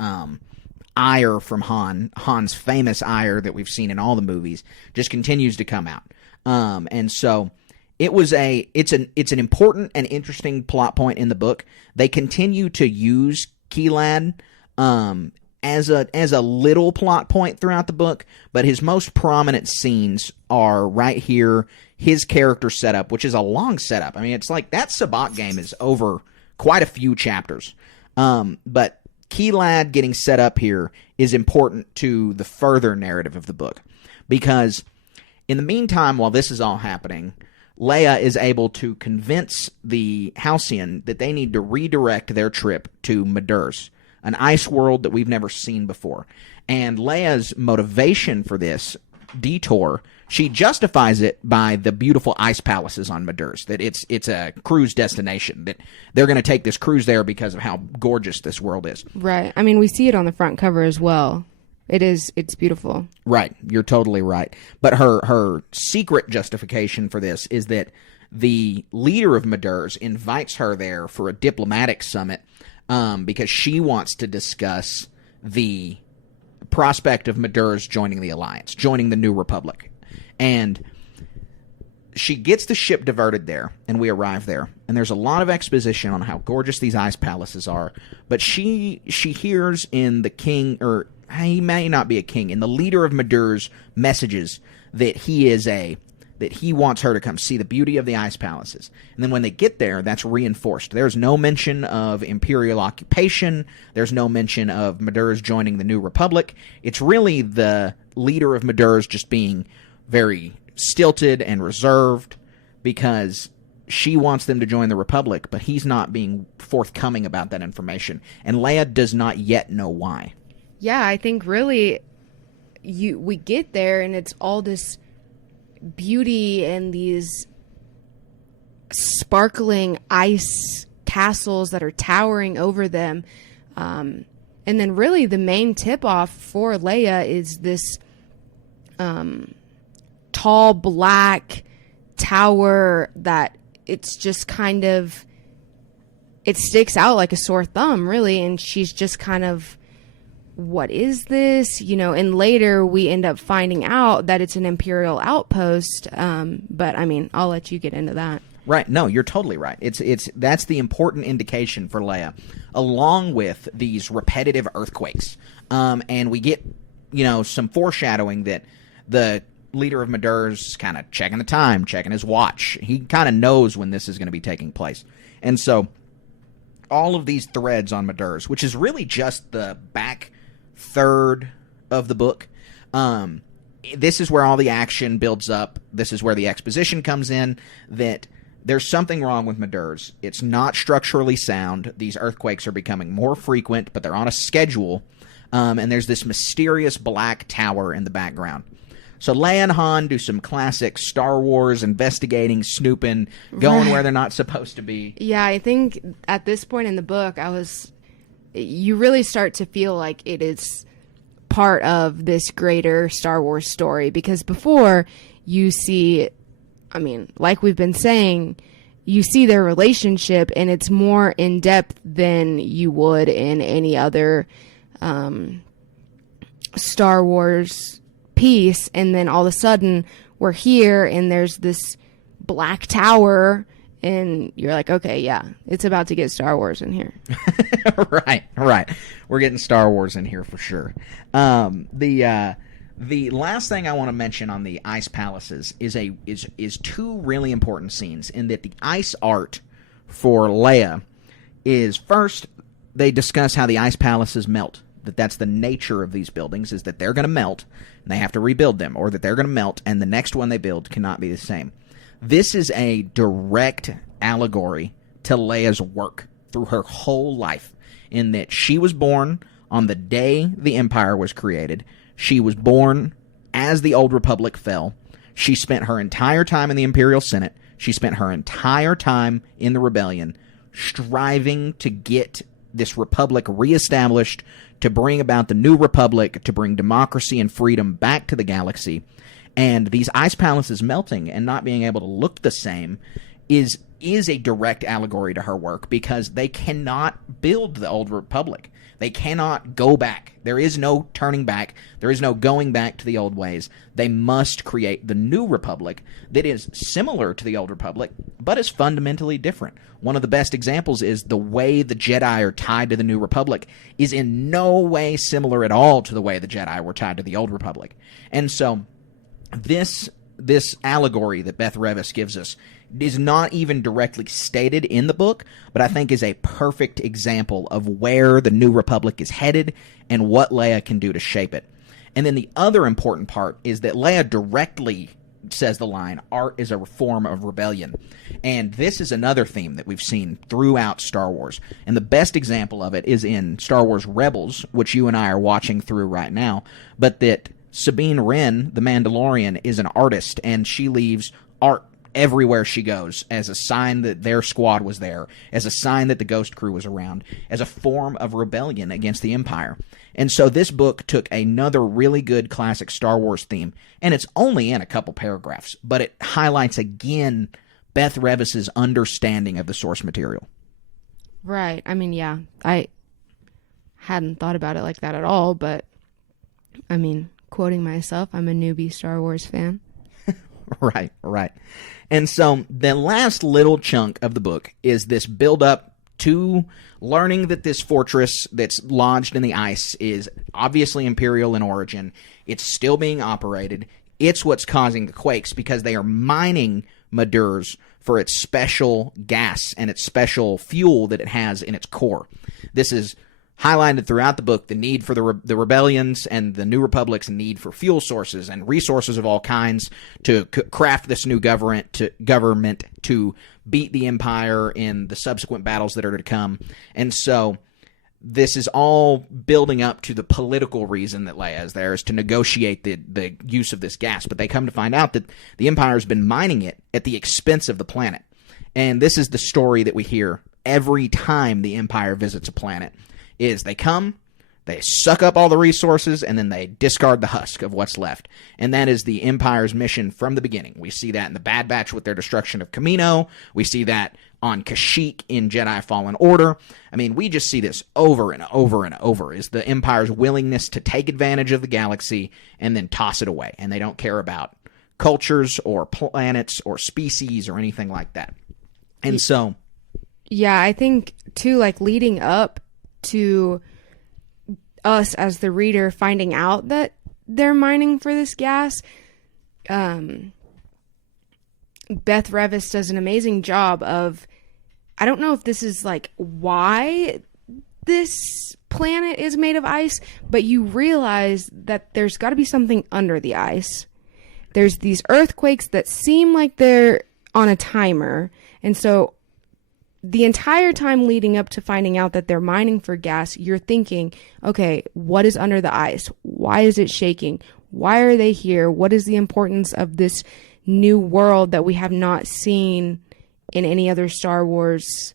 ire from Han's famous ire that we've seen in all the movies, just continues to come out. And so it's an important and interesting plot point in the book. They continue to use Keylad as a little plot point throughout the book, but his most prominent scenes are right here his character setup, which is a long setup. I mean, it's like that Sabacc game is over quite a few chapters. But Key Lad getting set up here is important to the further narrative of the book, because in the meantime, while this is all happening, Leia is able to convince the Halcyon that they need to redirect their trip to Madurs, an ice world that we've never seen before. And Leia's motivation for this detour, she justifies it by the beautiful ice palaces on Madurs, that it's a cruise destination, that they're going to take this cruise there because of how gorgeous this world is. Right. I mean, we see it on the front cover as well. It's beautiful. Right. You're totally right. But her secret justification for this is that the leader of Madurs invites her there for a diplomatic summit because she wants to discuss the prospect of Madurs joining the Alliance, joining the New Republic. And she gets the ship diverted there, and we arrive there. And there's a lot of exposition on how gorgeous these ice palaces are. But she hears in the king, or he may not be a king, in the leader of Madurs' messages that he wants her to come see the beauty of the ice palaces. And then when they get there, that's reinforced. There's no mention of Imperial occupation. There's no mention of Madurs joining the New Republic. It's really the leader of Madurs just being very stilted and reserved because she wants them to join the Republic, but he's not being forthcoming about that information. And Leia does not yet know why. Yeah, I think really we get there and it's all this beauty and these sparkling ice castles that are towering over them. And then really the main tip-off for Leia is this tall black tower that it's just kind of, it sticks out like a sore thumb, really, and she's just kind of, what is this? And later we end up finding out that it's an Imperial outpost. But I mean, I'll let you get into that. Right. No, you're totally right. That's the important indication for Leia, along with these repetitive earthquakes. And we get, some foreshadowing that the leader of Madurs kind of checking the time, checking his watch. He kind of knows when this is going to be taking place. And so all of these threads on Madurs, which is really just the back third of the book, this is where all the action builds up. This is where the exposition comes in, that there's something wrong with Madurs. It's not structurally sound. These earthquakes are becoming more frequent, but they're on a schedule. And there's this mysterious black tower in the background. So Leia and Han do some classic Star Wars investigating, snooping, going where they're not supposed to be. Yeah, I think at this point in the book, you really start to feel like it is part of this greater Star Wars story, because before you see, I mean, like we've been saying, you see their relationship and it's more in depth than you would in any other Star Wars piece. And then all of a sudden we're here and there's this black tower and you're like, okay, yeah, it's about to get Star Wars in here. Right. We're getting Star Wars in here for sure. The last thing I want to mention on the ice palaces is two really important scenes, in that the ice art for Leia is, first, they discuss how the ice palaces melt. That's the nature of these buildings, is that they're going to melt and they have to rebuild them, or that they're going to melt and the next one they build cannot be the same. This is a direct allegory to Leia's work through her whole life, in that she was born on the day the Empire was created. She was born as the Old Republic fell. She spent her entire time in the Imperial Senate. She spent her entire time in the Rebellion striving to get this Republic reestablished, to bring about the New Republic, to bring democracy and freedom back to the galaxy. And these ice palaces melting and not being able to look the same is a direct allegory to her work, because they cannot build the Old Republic. They cannot go back. There is no turning back. There is no going back to the old ways. They must create the New Republic that is similar to the Old Republic, but is fundamentally different. One of the best examples is the way the Jedi are tied to the New Republic is in no way similar at all to the way the Jedi were tied to the Old Republic. And so this this allegory that Beth Revis gives us is not even directly stated in the book, but I think is a perfect example of where the New Republic is headed and what Leia can do to shape it. And then the other important part is that Leia directly says the line, "Art is a form of rebellion." And this is another theme that we've seen throughout Star Wars. And the best example of it is in Star Wars Rebels, which you and I are watching through right now, but that Sabine Wren, the Mandalorian, is an artist, and she leaves art everywhere she goes as a sign that their squad was there, as a sign that the Ghost Crew was around, as a form of rebellion against the Empire. And so this book took another really good classic Star Wars theme, and it's only in a couple paragraphs, but it highlights again Beth Revis's understanding of the source material. Right. I mean, yeah, I hadn't thought about it like that at all, but I mean, quoting myself, I'm a newbie Star Wars fan. Right. And so the last little chunk of the book is this build-up to learning that this fortress that's lodged in the ice is obviously Imperial in origin. It's still being operated. It's what's causing the quakes because they are mining Madurs for its special gas and its special fuel that it has in its core. This is highlighted throughout the book, the need for the rebellions and the New Republic's need for fuel sources and resources of all kinds to craft this new government to beat the Empire in the subsequent battles that are to come. And so this is all building up to the political reason that Leia is there, is to negotiate the use of this gas. But they come to find out that the Empire has been mining it at the expense of the planet. And this is the story that we hear every time the Empire visits a planet. Is they come, they suck up all the resources, and then they discard the husk of what's left. And that is the Empire's mission from the beginning. We see that in the Bad Batch with their destruction of Kamino. We see that on Kashyyyk in Jedi Fallen Order. I mean, we just see this over and over and over, is the Empire's willingness to take advantage of the galaxy and then toss it away. And they don't care about cultures or planets or species or anything like that. And so... Yeah, I think, too, like, leading up to us as the reader finding out that they're mining for this gas, Beth Revis does an amazing job of, I don't know if this is like why this planet is made of ice, but you realize that there's got to be something under the ice. There's these earthquakes that seem like they're on a timer, and so the entire time leading up to finding out that they're mining for gas, you're thinking, okay, what is under the ice? Why is it shaking? Why are they here? What is the importance of this new world that we have not seen in any other Star Wars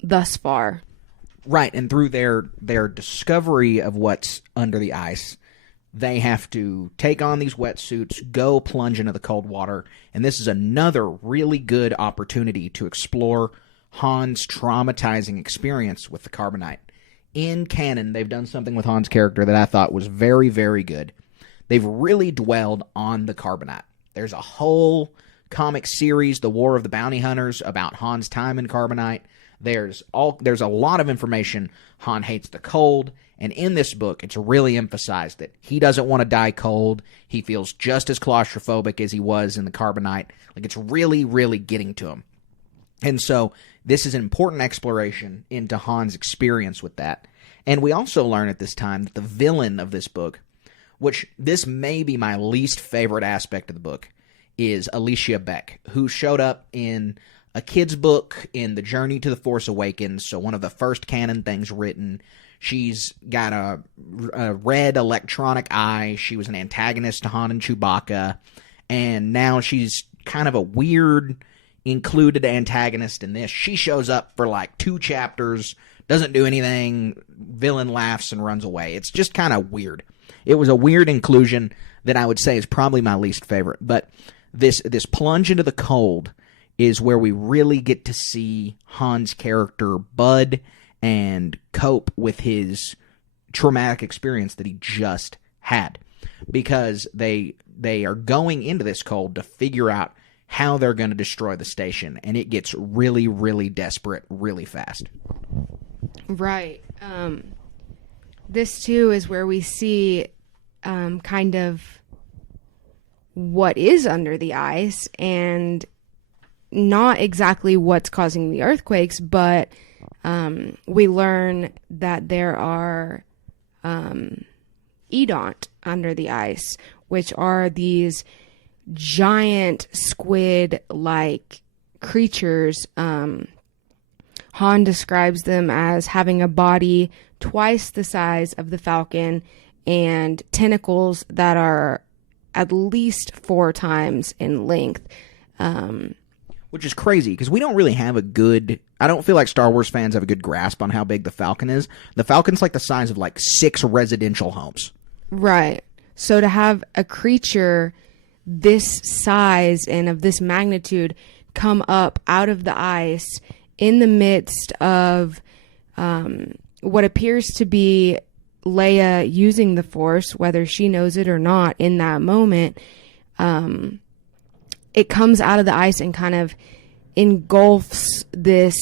thus far? Right, and through their discovery of what's under the ice, they have to take on these wetsuits, go plunge into the cold water, and this is another really good opportunity to explore Han's traumatizing experience with the carbonite. In canon, they've done something with Han's character that I thought was very, very good. They've really dwelled on the carbonite. There's a whole comic series, The War of the Bounty Hunters, about Han's time in carbonite. There's a lot of information. Han hates the cold. And in this book, it's really emphasized that he doesn't want to die cold. He feels just as claustrophobic as he was in the carbonite. Like, it's really, really getting to him. And so this is an important exploration into Han's experience with that. And we also learn at this time that the villain of this book, which this may be my least favorite aspect of the book, is Alicia Beck, who showed up in a kid's book in The Journey to the Force Awakens, so one of the first canon things written. She's got a red electronic eye. She was an antagonist to Han and Chewbacca. And now she's kind of a weird included antagonist in this. She shows up for like 2 chapters, doesn't do anything, villain laughs and runs away. It's just kind of weird. It was a weird inclusion that I would say is probably my least favorite. But this plunge into the cold is where we really get to see Han's character bud and cope with his traumatic experience that he just had. Because they are going into this cold to figure out how they're going to destroy the station. And it gets really, really desperate really fast. Right. This, too, is where we see kind of what is under the ice and not exactly what's causing the earthquakes, but we learn that there are Edont under the ice, which are these giant squid-like creatures. Han describes them as having a body twice the size of the falcon and tentacles that are at least 4 times in length. Which is crazy, because we don't really have I don't feel like Star Wars fans have a good grasp on how big the Falcon is. The Falcon's like the size of like 6 residential homes. Right. So to have a creature this size and of this magnitude come up out of the ice in the midst of what appears to be Leia using the Force, whether she knows it or not in that moment, it comes out of the ice and kind of engulfs this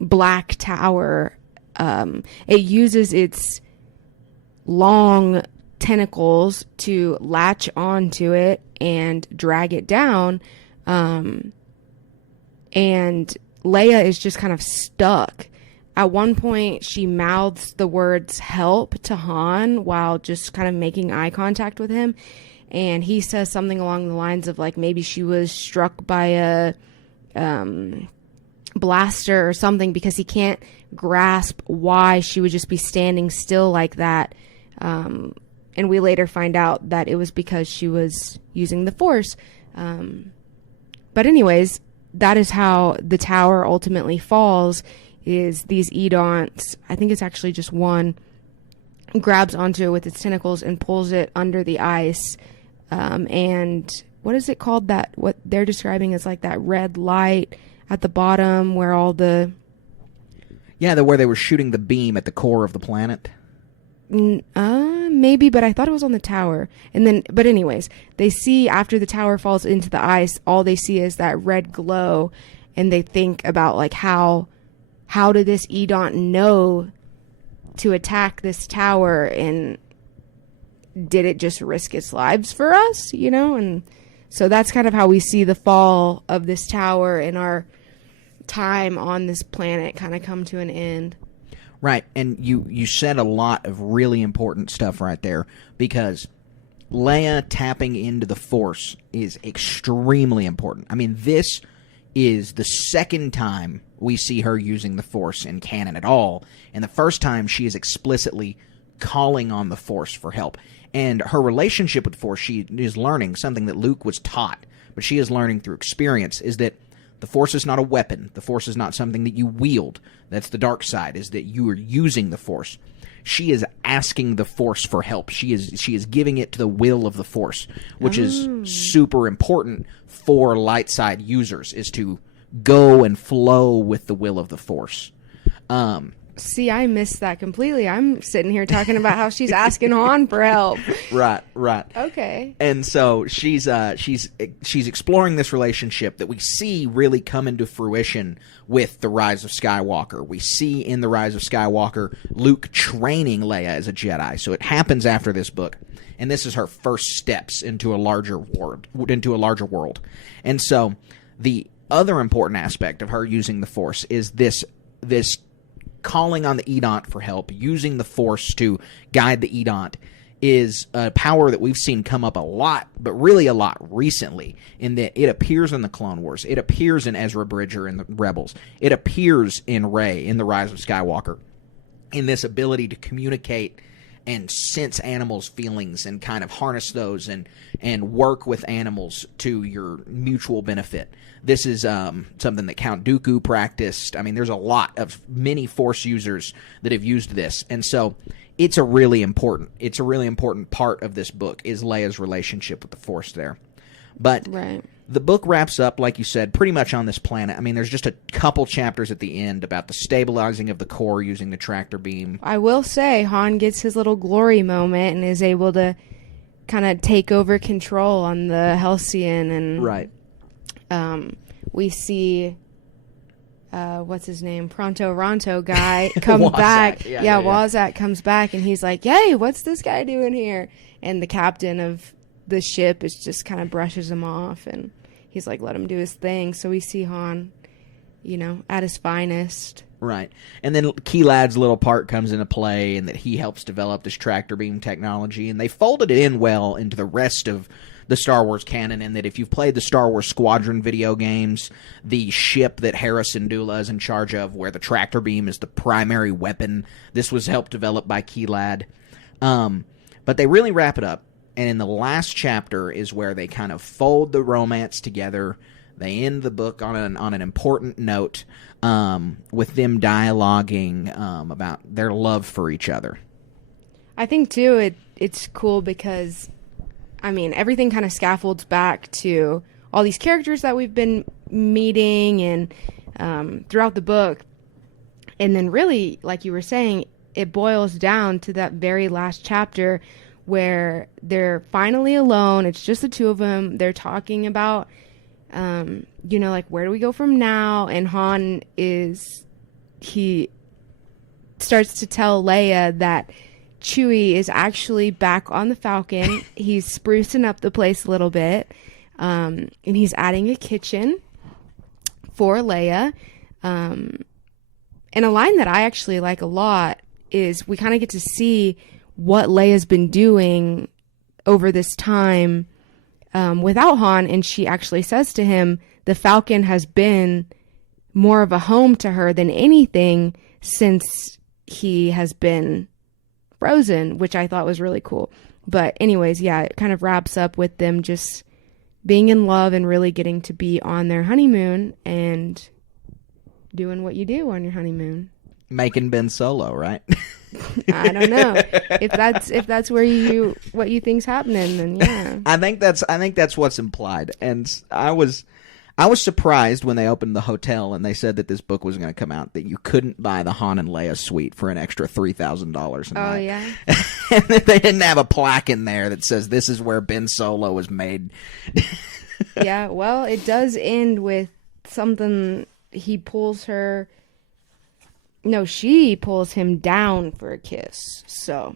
black tower. It uses its long tentacles to latch onto it and drag it down. And Leia is just kind of stuck. At one point, she mouths the words help to Han while just kind of making eye contact with him. And he says something along the lines of like maybe she was struck by a blaster or something, because he can't grasp why she would just be standing still like that. And we later find out that it was because she was using the Force. But anyways, that is how the tower ultimately falls, is these Edonts, I think it's actually just one, grabs onto it with its tentacles and pulls it under the ice. And what is it called, that what they're describing as like that red light at the bottom where all the... Yeah, where they were shooting the beam at the core of the planet. Maybe, but I thought it was on the tower. And then, but anyways, they see after the tower falls into the ice, all they see is that red glow, and they think about like how did this Edont know to attack this tower, and did it just risk its lives for us, you know? And so that's kind of how we see the fall of this tower and our time on this planet kind of come to an end. Right, and you said a lot of really important stuff right there, because Leia tapping into the Force is extremely important. I mean, this is the second time we see her using the Force in canon at all, and the first time she is explicitly calling on the Force for help. And her relationship with the Force, she is learning something that Luke was taught, but she is learning through experience, is that the Force is not a weapon. The Force is not something that you wield. That's the dark side, is that you are using the Force. She is asking the Force for help. She is giving it to the will of the Force, which is super important for light side users, is to go and flow with the will of the Force. See, I missed that completely. I'm sitting here talking about how she's asking Han for help. Right. Okay. And so she's exploring this relationship that we see really come into fruition with The Rise of Skywalker. We see in The Rise of Skywalker Luke training Leia as a Jedi. So it happens after this book, and this is her first steps into a larger world. And so the other important aspect of her using the Force is this calling on the Edont for help, using the Force to guide the Edont, is a power that we've seen come up a lot, but really a lot recently, in that it appears in the Clone Wars, it appears in Ezra Bridger in the Rebels, it appears in Rey in The Rise of Skywalker, in this ability to communicate and sense animals' feelings and kind of harness those and work with animals to your mutual benefit. This is something that Count Dooku practiced. I mean, there's a lot of many Force users that have used this, and so it's a really important part of this book, is Leia's relationship with the Force there. But right. The book wraps up, like you said, pretty much on this planet. I mean, there's just a couple chapters at the end about the stabilizing of the core using the tractor beam. I will say Han gets his little glory moment and is able to kind of take over control on the Halcyon, and right. We see what's his name? Pronto Ronto guy comes Wazak. back. Yeah. Wazak comes back and he's like, "Hey, what's this guy doing here?" And the captain of the ship is just kind of brushes him off, and he's like, "Let him do his thing." So we see Han, at his finest. Right. And then Keelad's little part comes into play, and that he helps develop this tractor beam technology, and they folded it in well into the rest of the Star Wars canon, and that if you've played the Star Wars Squadron video games, the ship that Hera Syndulla is in charge of, where the tractor beam is the primary weapon, this was helped develop by Keelad. But they really wrap it up, and in the last chapter is where they kind of fold the romance together. They end the book on an important note, with them dialoguing about their love for each other. I think too it's cool because, everything kind of scaffolds back to all these characters that we've been meeting and throughout the book, and then really, like you were saying, it boils down to that very last chapter where they're finally alone. It's just the two of them. They're talking about where do we go from now? And Han he starts to tell Leia that Chewie is actually back on the Falcon. He's sprucing up the place a little bit, and he's adding a kitchen for Leia. And a line that I actually like a lot is we kind of get to see what Leia's been doing over this time without Han, and she actually says to him, the Falcon has been more of a home to her than anything since he has been frozen, which I thought was really cool. But anyways, yeah, it kind of wraps up with them just being in love and really getting to be on their honeymoon and doing what you do on your honeymoon. Making Ben Solo, right? I don't know if that's where what you think's happening. Then yeah, I think that's what's implied. And I was surprised when they opened the hotel and they said that this book was going to come out, that you couldn't buy the Han and Leia suite for an extra $3,000 a night. Oh yeah, and that they didn't have a plaque in there that says this is where Ben Solo was made. Yeah, well, it does end with something. He pulls her. No, she pulls him down for a kiss. So,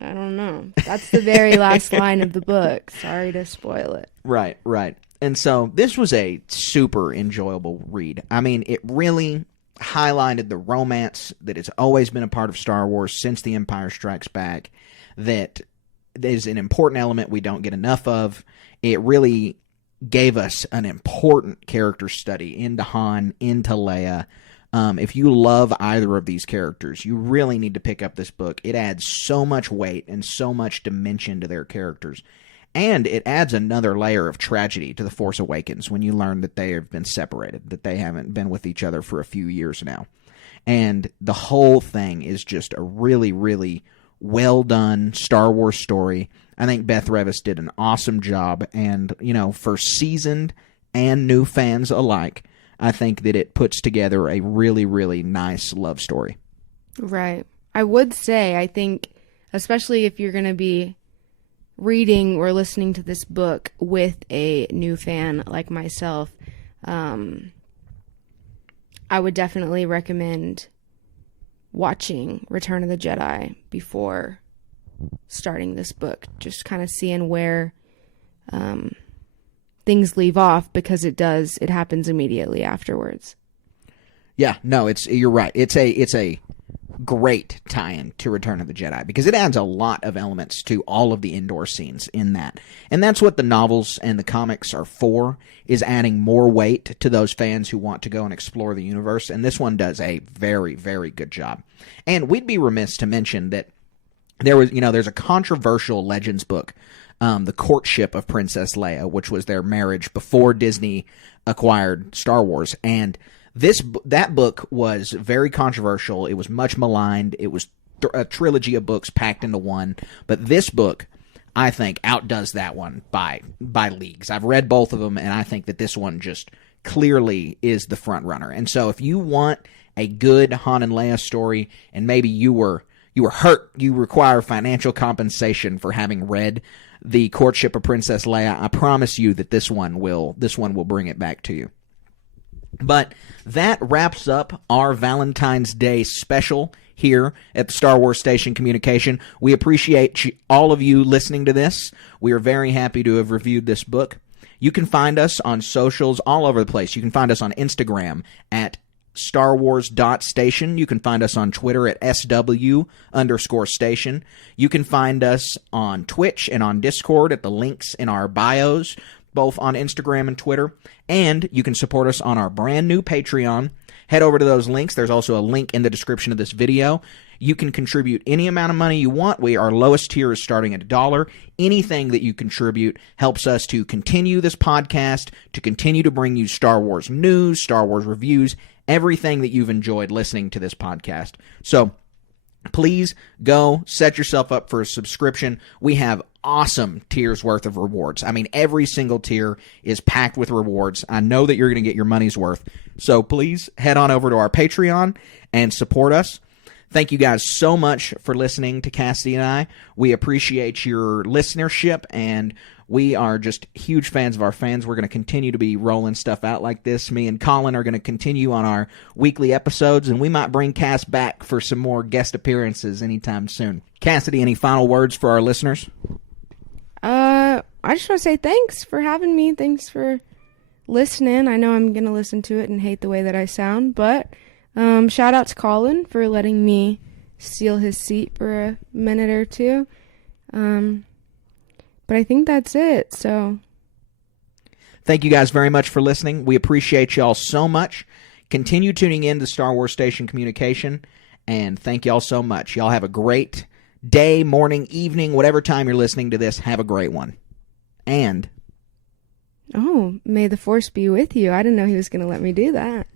I don't know. That's the very last line of the book. Sorry to spoil it. Right. And so this was a super enjoyable read. It really highlighted the romance that has always been a part of Star Wars since The Empire Strikes Back, that is an important element we don't get enough of. It really gave us an important character study into Han, into Leia. If you love either of these characters, you really need to pick up this book. It adds so much weight and so much dimension to their characters. And it adds another layer of tragedy to The Force Awakens when you learn that they have been separated, that they haven't been with each other for a few years now. And the whole thing is just a really, really well-done Star Wars story. I think Beth Revis did an awesome job. And, for seasoned and new fans alike, I think that it puts together a really, really nice love story. Right. I would say, I think, especially if you're going to be reading or listening to this book with a new fan like myself, I would definitely recommend watching Return of the Jedi before starting this book. Just kind of seeing where things leave off, because it happens immediately afterwards. Yeah, no, you're right. It's a great tie-in to Return of the Jedi, because it adds a lot of elements to all of the indoor scenes in that. And that's what the novels and the comics are for, is adding more weight to those fans who want to go and explore the universe. And this one does a very, very good job. And we'd be remiss to mention that there's a controversial Legends book, The Courtship of Princess Leia, which was their marriage before Disney acquired Star Wars. And that book was very controversial. It was much maligned. It was a trilogy of books packed into one. But this book, I think, outdoes that one by leagues. I've read both of them, and I think that this one just clearly is the front runner. And so if you want a good Han and Leia story, and maybe you were hurt, you require financial compensation for having read The Courtship of Princess Leia, I promise you that this one will bring it back to you. But that wraps up our Valentine's Day special here at the Star Wars Station Communication. We appreciate all of you listening to this. We are very happy to have reviewed this book. You can find us on socials all over the place. You can find us on Instagram at StarWars.Station. You can find us on Twitter at SW_station. You can find us on Twitch and on Discord at the links in our bios, both on Instagram and Twitter. And you can support us on our brand new Patreon. Head over to those links. There's also a link in the description of this video. You can contribute any amount of money you want. Our lowest tier is starting at $1. Anything that you contribute helps us to continue this podcast, to continue to bring you Star Wars news, Star Wars reviews, everything that you've enjoyed listening to this podcast. So please go set yourself up for a subscription. We have awesome tiers worth of rewards. I mean, every single tier is packed with rewards. I know that you're going to get your money's worth. So please head on over to our Patreon and support us. Thank you guys so much for listening to Cassidy and I. We appreciate your listenership, and we are just huge fans of our fans. We're going to continue to be rolling stuff out like this. Me and Colin are going to continue on our weekly episodes, and we might bring Cass back for some more guest appearances anytime soon. Cassidy, any final words for our listeners? I just want to say thanks for having me. Thanks for listening. I know I'm going to listen to it and hate the way that I sound, but shout out to Colin for letting me steal his seat for a minute or two. But I think that's it, so. Thank you guys very much for listening. We appreciate y'all so much. Continue tuning in to Star Wars Station Communication, and thank y'all so much. Y'all have a great day, morning, evening, whatever time you're listening to this. Have a great one. And oh, may the Force be with you. I didn't know he was going to let me do that.